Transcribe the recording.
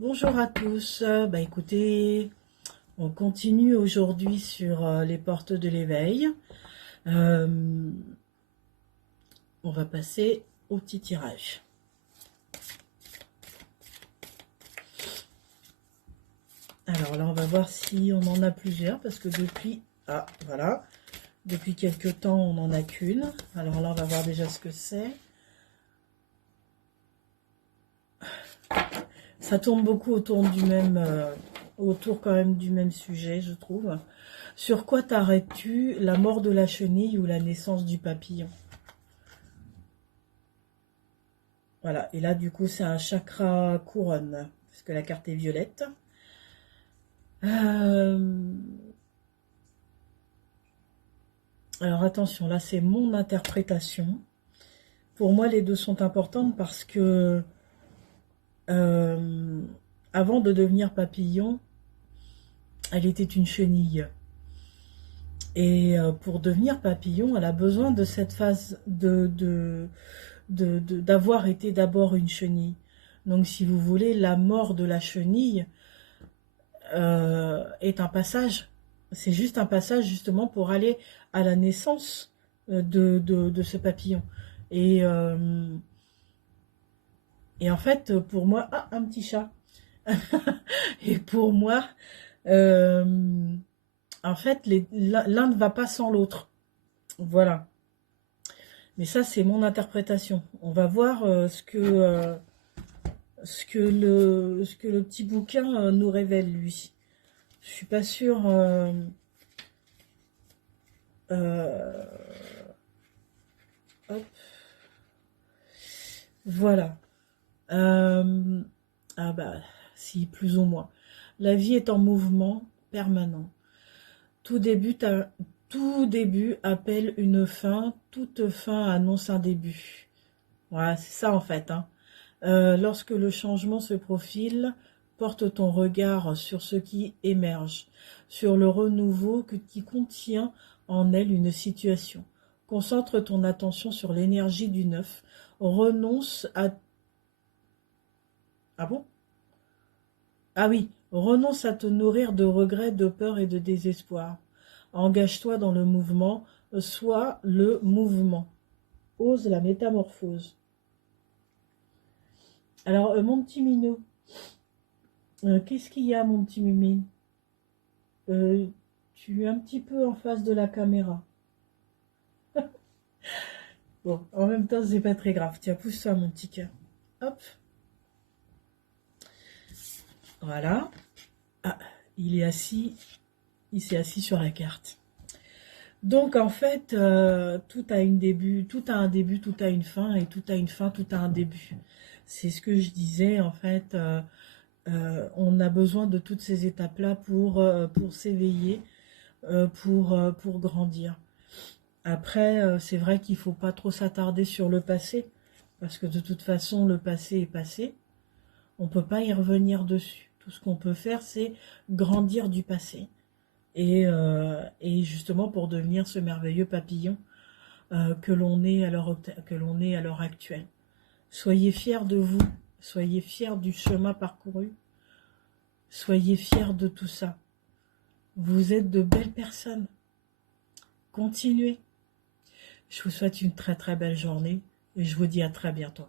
Bonjour à tous. Écoutez, on continue aujourd'hui sur les portes de l'éveil. On va passer au petit tirage. Alors là, on va voir si on en a plusieurs parce que depuis, voilà, depuis quelques temps, on n'en a qu'une. Alors là, on va voir déjà ce que c'est. Ça tourne beaucoup autour du même, autour quand même du même sujet, je trouve. Sur quoi t'arrêtes-tu? La mort de la chenille ou la naissance du papillon? Voilà, et là du coup c'est un chakra couronne, parce que la carte est violette. Alors attention, là c'est mon interprétation. Pour moi les deux sont importantes parce que avant de devenir papillon, elle était une chenille. Et pour devenir papillon, elle a besoin de cette phase d'avoir été d'abord une chenille. Donc si vous voulez, la mort de la chenille est un passage. C'est juste un passage justement pour aller à la naissance de ce papillon. Et, euh, et en fait, pour moi, un petit chat. Et pour moi, euh, en fait, l'un ne va pas sans l'autre. Voilà. Mais ça, c'est mon interprétation. On va voir ce que le petit bouquin nous révèle, lui. Je suis pas sûre. Hop, voilà. Ah bah, si, plus ou moins. La vie est en mouvement permanent. Tout début, tout début appelle une fin, toute fin annonce un début. Voilà, c'est ça en fait, hein. Lorsque le changement se profile, porte ton regard sur ce qui émerge, sur le renouveau qui contient en elle une situation. Concentre ton attention sur l'énergie du neuf. Renonce à... Ah bon? Ah oui, renonce à te nourrir de regrets, de peur et de désespoir. Engage-toi dans le mouvement, sois le mouvement. Ose la métamorphose. Alors, mon petit minou, qu'est-ce qu'il y a, mon petit mimi? Tu es un petit peu en face de la caméra. Bon, en même temps, c'est pas très grave. Tiens, pousse ça, mon petit cœur. Hop. Voilà. Ah, il est assis. Il s'est assis sur la carte. Donc, en fait, tout a un début, tout a un début, tout a une fin, et tout a une fin, tout a un début. C'est ce que je disais, en fait. On a besoin de toutes ces étapes-là pour s'éveiller, pour grandir. Après, c'est vrai qu'il ne faut pas trop s'attarder sur le passé, parce que de toute façon, le passé est passé. On ne peut pas y revenir dessus. Tout ce qu'on peut faire, c'est grandir du passé. Et justement pour devenir ce merveilleux papillon que l'on est à l'heure actuelle. Soyez fiers de vous, soyez fiers du chemin parcouru, soyez fiers de tout ça. Vous êtes de belles personnes. Continuez. Je vous souhaite une très très belle journée et je vous dis à très bientôt.